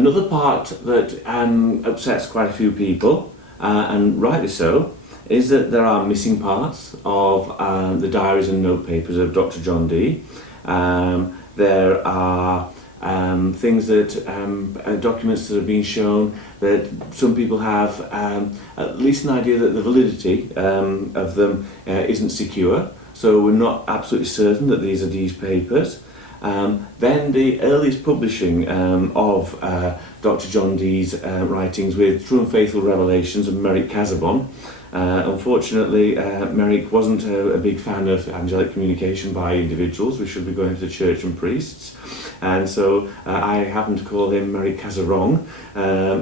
Another part that upsets quite a few people, and rightly so, is that there are missing parts of the diaries and note papers of Dr. John Dee. There are things that documents that have been shown that some people have at least an idea that the validity of them isn't secure, so we're not absolutely certain that these are Dee's papers. Then the earliest publishing of Dr. John Dee's writings with True and Faithful Revelations of Merrick Casabon. Unfortunately, Merrick wasn't a big fan of angelic communication by individuals. We should be going to the church and priests. And so I happen to call him Merrick Casarong,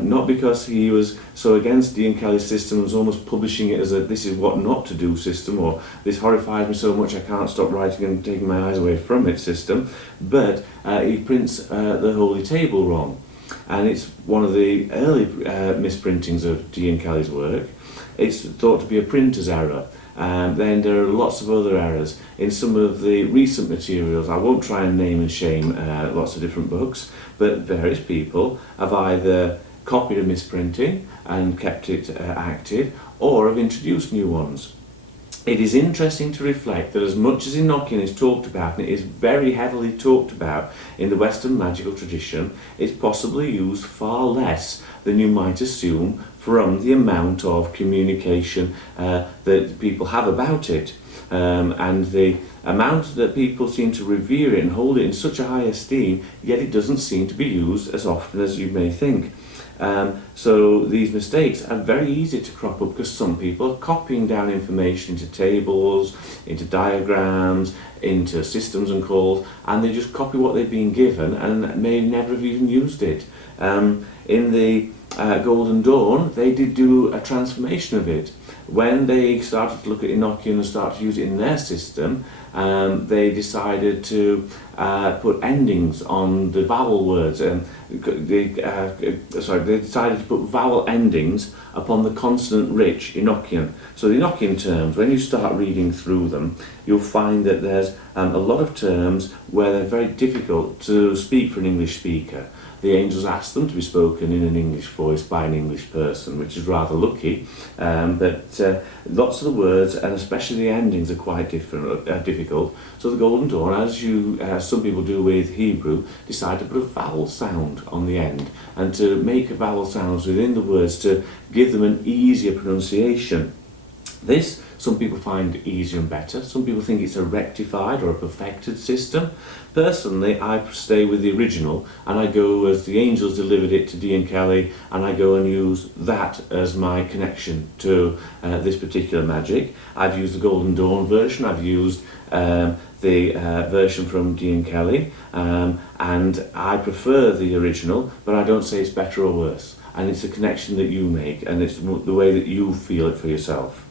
not because he was so against Dee and Kelly's system, was almost publishing it as a this is what not to do system, or this horrifies me so much I can't stop writing and taking my eyes away from it system, but he prints the Holy Table wrong. And it's one of the early misprintings of Dee and Kelly's work. It's thought to be a printer's error. Then there are lots of other errors in some of the recent materials. I won't try and name and shame lots of different books, but various people have either copied a misprinting and kept it active, or have introduced new ones. It is interesting to reflect that as much as Enochian is talked about, and it is very heavily talked about in the Western magical tradition, it's possibly used far less than you might assume from the amount of communication that people have about it, and the amount that people seem to revere it and hold it in such a high esteem, yet it doesn't seem to be used as often as you may think. So these mistakes are very easy to crop up because some people are copying down information into tables, into diagrams, into systems and calls, and they just copy what they've been given and may never have even used it. In the Golden Dawn, they did do a transformation of it. When they started to look at Enochian and started to use it in their system, they decided to put endings on the vowel words. They decided to put vowel endings upon the consonant-rich Enochian. So the Enochian terms, when you start reading through them, you'll find that there's a lot of terms where they're very difficult to speak for an English speaker. The angels asked them to be spoken in an English voice by an English person, which is rather lucky, but lots of the words, and especially the endings, are quite difficult. So the Golden Dawn, as some people do with Hebrew, decide to put a vowel sound on the end, and to make vowel sounds within the words to give them an easier pronunciation. This, some people find easier and better. Some people think it's a rectified or a perfected system. Personally, I stay with the original, and I go as the angels delivered it to Dee and Kelly, and I go and use that as my connection to this particular magic. I've used the Golden Dawn version, I've used the version from Dee and Kelly, and I prefer the original, but I don't say it's better or worse. And it's a connection that you make, and it's the way that you feel it for yourself.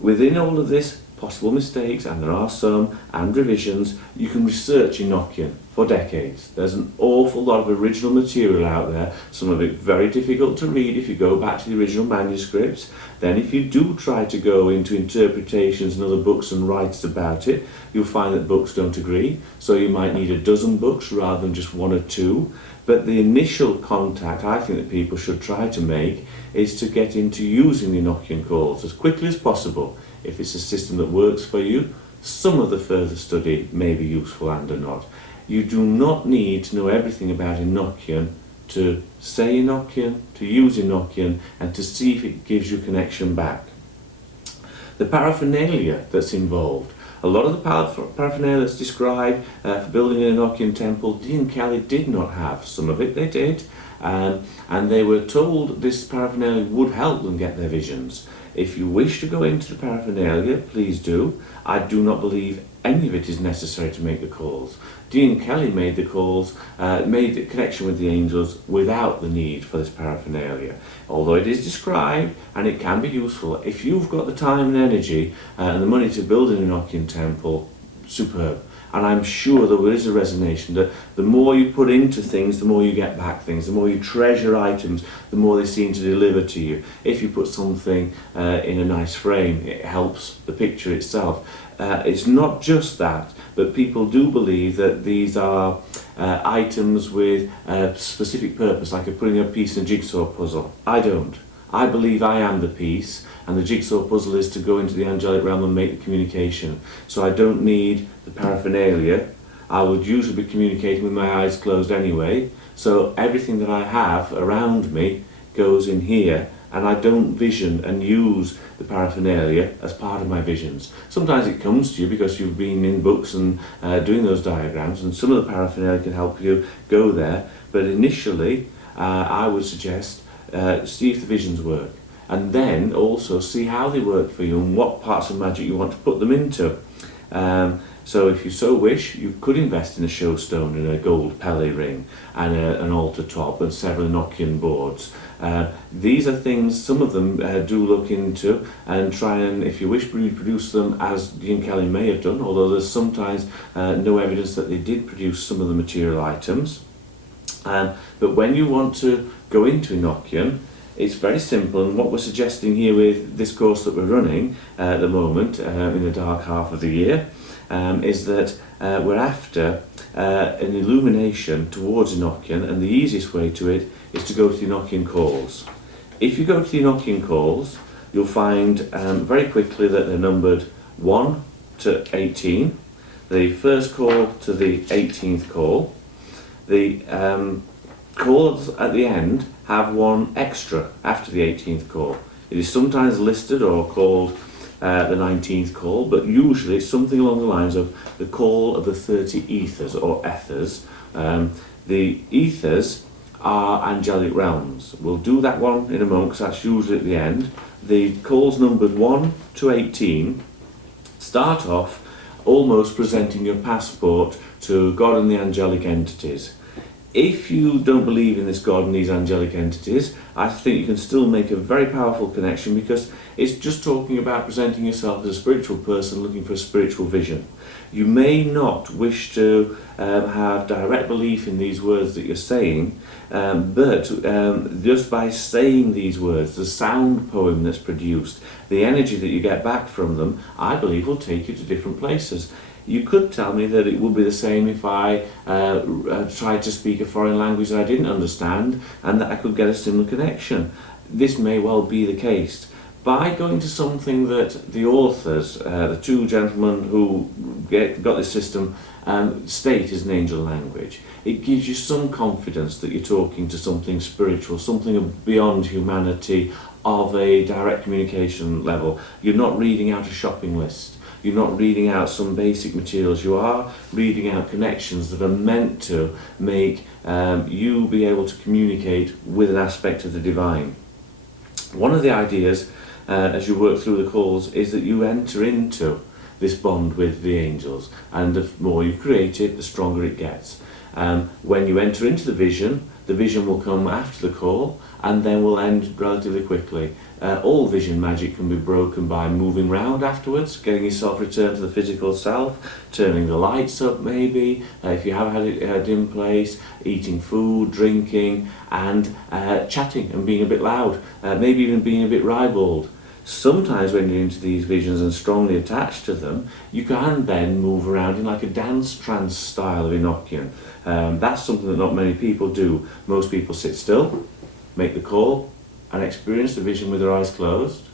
Within all of this, possible mistakes, and there are some, and revisions, you can research Enochian for decades. There's an awful lot of original material out there, some of it very difficult to read if you go back to the original manuscripts. Then if you do try to go into interpretations and other books and write about it, you'll find that books don't agree, so you might need a dozen books rather than just one or two. But the initial contact I think that people should try to make is to get into using the Enochian calls as quickly as possible. If it's a system that works for you, some of the further study may be useful and or not. You do not need to know everything about Enochian to say Enochian, to use Enochian, and to see if it gives you connection back. The paraphernalia that's involved. A lot of the paraphernalia that's described for building an Enochian temple, Dee and Kelly did not have. Some of it they did, and they were told this paraphernalia would help them get their visions. If you wish to go into the paraphernalia, please do. I do not believe any of it is necessary to make the calls. Dee and Kelly made the calls, made the connection with the angels without the need for this paraphernalia. Although it is described and it can be useful, if you've got the time and energy and the money to build an Enochian temple, superb. And I'm sure there is a resonation that the more you put into things, the more you get back things. The more you treasure items, the more they seem to deliver to you. If you put something in a nice frame, it helps the picture itself. It's not just that, but people do believe that these are items with a specific purpose, like putting a piece in a jigsaw puzzle. I don't. I believe I am the piece, and the jigsaw puzzle is to go into the angelic realm and make the communication. So I don't need the paraphernalia. I would usually be communicating with my eyes closed anyway, so everything that I have around me goes in here, and I don't vision and use the paraphernalia as part of my visions. Sometimes it comes to you because you've been in books and doing those diagrams, and some of the paraphernalia can help you go there, but initially I would suggest see if the visions work, and then also see how they work for you and what parts of magic you want to put them into. So if you so wish, you could invest in a show stone and a gold Pele ring and an altar top and several Enochian boards. These are things, some of them do look into and try and, if you wish, reproduce them as Dee and Kelly may have done, although there's sometimes no evidence that they did produce some of the material items. But when you want to go into Enochian, it's very simple, and what we're suggesting here with this course that we're running at the moment in the dark half of the year is that we're after an illumination towards Enochian, and the easiest way to it is to go to the Enochian calls. If you go to the Enochian calls, you'll find very quickly that they're numbered 1 to 18, the first call to the 18th call. The calls at the end have one extra after the 18th call. It is sometimes listed or called the 19th call, but usually it's something along the lines of the call of the 30 ethers or ethers. The ethers are angelic realms. We'll do that one in a moment because that's usually at the end. The calls numbered 1 to 18 start off almost presenting your passport to God and the angelic entities. If you don't believe in this God and these angelic entities, I think you can still make a very powerful connection, because it's just talking about presenting yourself as a spiritual person looking for a spiritual vision. You may not wish to have direct belief in these words that you're saying, but just by saying these words, the sound poem that's produced, the energy that you get back from them, I believe will take you to different places. You could tell me that it would be the same if I tried to speak a foreign language that I didn't understand, and that I could get a similar connection. This may well be the case. By going to something that the authors, the two gentlemen who got this system, state is an angel language, it gives you some confidence that you're talking to something spiritual, something beyond humanity, of a direct communication level. You're not reading out a shopping list. You're not reading out some basic materials. You are reading out connections that are meant to make you be able to communicate with an aspect of the divine. One of the ideas as you work through the calls is that you enter into this bond with the angels, and the more you create it, the stronger it gets. When you enter into the vision will come after the call and then will end relatively quickly. All vision magic can be broken by moving round afterwards, getting yourself returned to the physical self, turning the lights up maybe, if you have had it in a dim place, eating food, drinking, and chatting and being a bit loud, maybe even being a bit ribald. Sometimes when you're into these visions and strongly attached to them, you can then move around in like a dance trance style of Enochian. That's something that not many people do. Most people sit still, make the call, and experience the vision with their eyes closed.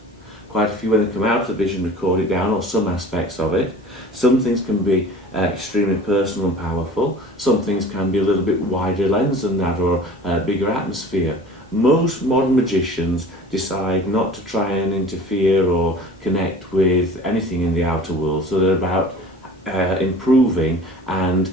Quite a few, when they come out of the vision, record it down, or some aspects of it. Some things can be extremely personal and powerful. Some things can be a little bit wider lens than that, or bigger atmosphere. Most modern magicians decide not to try and interfere or connect with anything in the outer world, so they're about improving and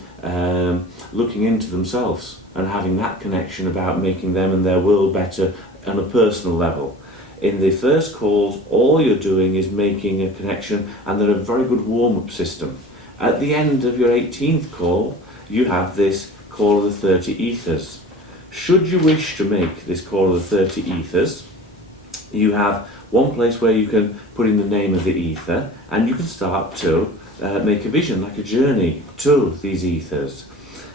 looking into themselves and having that connection about making them and their world better on a personal level. In the first calls, all you're doing is making a connection, and they're a very good warm-up system. At the end of your 18th call, you have this call of the 30 ethers. Should you wish to make this call of the 30 ethers, you have one place where you can put in the name of the ether, and you can start to make a vision, like a journey to these ethers.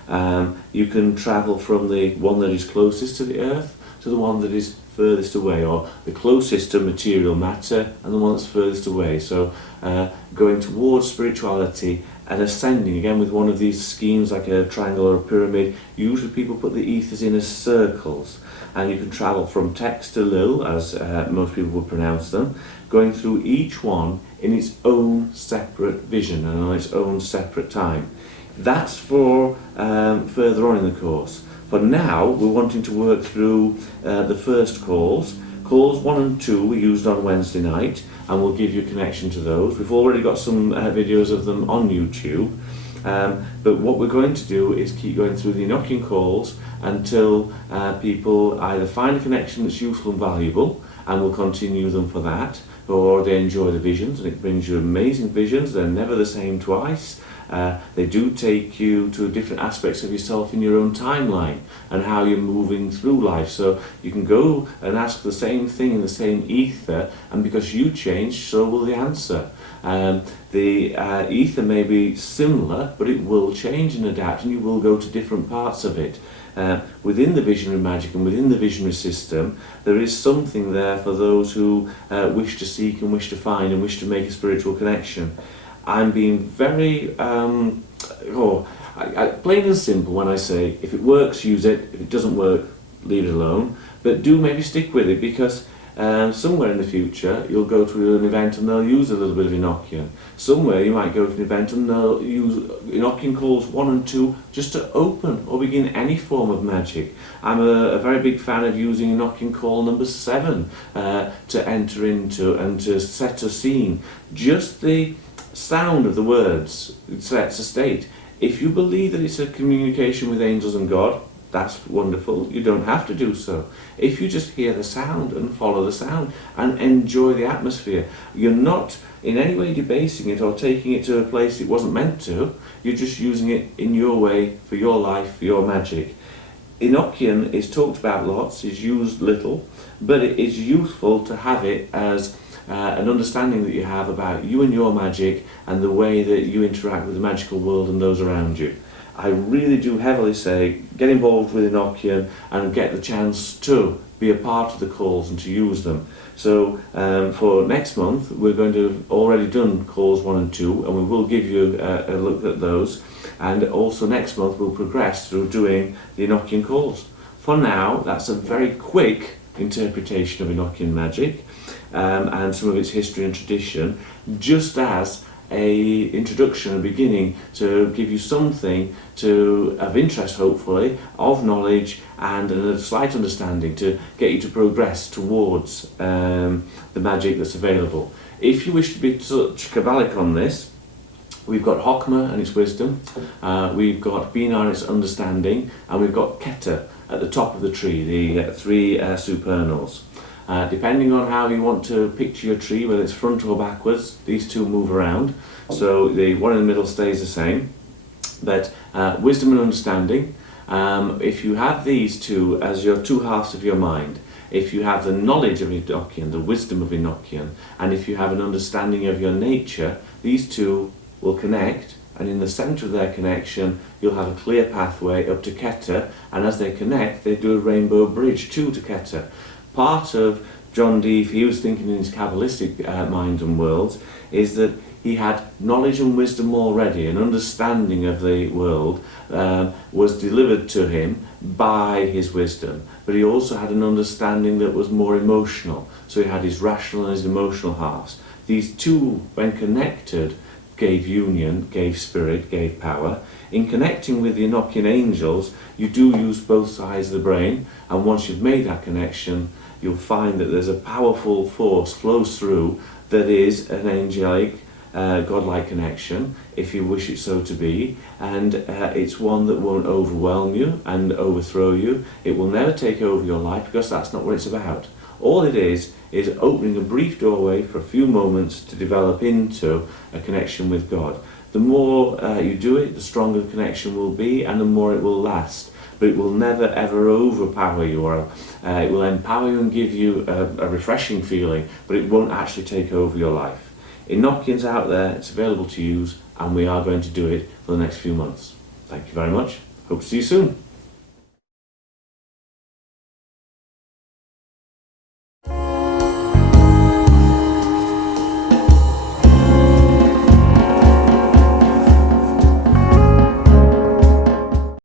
You can travel from the one that is closest to the earth to the one that is furthest away, or the closest to material matter and the one that's furthest away. So going towards spirituality and ascending, again with one of these schemes like a triangle or a pyramid. Usually people put the ethers in as circles, and you can travel from Tex to Lil, as most people would pronounce them, going through each one in its own separate vision and on its own separate time. That's for further on in the course. For now, we're wanting to work through the first calls. Calls 1 and 2 were used on Wednesday night, and we'll give you a connection to those. We've already got some videos of them on YouTube. But what we're going to do is keep going through the Enochian calls until people either find a connection that's useful and valuable, and we'll continue them for that, or they enjoy the visions, and it brings you amazing visions. They're never the same twice. They do take you to different aspects of yourself in your own timeline and how you're moving through life. So you can go and ask the same thing in the same ether, and because you change, so will the answer. The ether may be similar, but it will change and adapt, and you will go to different parts of it. Within the visionary magic and within the visionary system, there is something there for those who wish to seek and wish to find and wish to make a spiritual connection. I'm being very plain and simple when I say, if it works, use it. If it doesn't work, leave it alone. But do maybe stick with it, because somewhere in the future you'll go to an event and they'll use a little bit of Enochian. Somewhere you might go to an event and they'll use Enochian calls 1 and 2 just to open or begin any form of magic. I'm a very big fan of using Enochian call number 7 to enter into and to set a scene. Just the sound of the words sets a state. If you believe that it's a communication with angels and God, that's wonderful. You don't have to do so. If you just hear the sound and follow the sound and enjoy the atmosphere, you're not in any way debasing it or taking it to a place it wasn't meant to. You're just using it in your way, for your life, for your magic. Enochian is talked about lots, is used little, but it is useful to have it as an understanding that you have about you and your magic and the way that you interact with the magical world and those around you. I really do heavily say, get involved with Enochian and get the chance to be a part of the calls and to use them. So for next month, we're going to have already done calls 1 and 2, and we will give you a look at those. And also next month, we'll progress through doing the Enochian calls. For now, that's a very quick interpretation of Enochian magic and some of its history and tradition, just as a introduction, a beginning to give you something of interest, hopefully, of knowledge and a slight understanding to get you to progress towards the magic that's available. If you wish to be touch Kabbalic on this, we've got Chokmah and its wisdom, we've got Binah and its understanding, and we've got Keter at the top of the tree, the 3 supernals. Depending on how you want to picture your tree, whether it's front or backwards, these 2 move around. So the one in the middle stays the same. But wisdom and understanding, if you have these 2 as your 2 halves of your mind, if you have the knowledge of Enochian, the wisdom of Enochian, and if you have an understanding of your nature, these 2 will connect, and in the centre of their connection you'll have a clear pathway up to Keter, and as they connect they do a rainbow bridge to Keter. Part of John Dee, if he was thinking in his Kabbalistic mind and worlds, is that he had knowledge and wisdom already, an understanding of the world was delivered to him by his wisdom, but he also had an understanding that was more emotional, so he had his rational and his emotional halves. These 2, when connected, gave union, gave spirit, gave power. In connecting with the Enochian angels, you do use both sides of the brain, and once you've made that connection, you'll find that there's a powerful force flows through that is an angelic, godlike connection, if you wish it so to be, and it's one that won't overwhelm you and overthrow you. It will never take over your life, because that's not what it's about. All it is opening a brief doorway for a few moments to develop into a connection with God. The more you do it, the stronger the connection will be, and the more it will last. But it will never ever overpower you, or it will empower you and give you a refreshing feeling, but it won't actually take over your life. Enochian's out there, it's available to use, and we are going to do it for the next few months. Thank you very much. Hope to see you soon.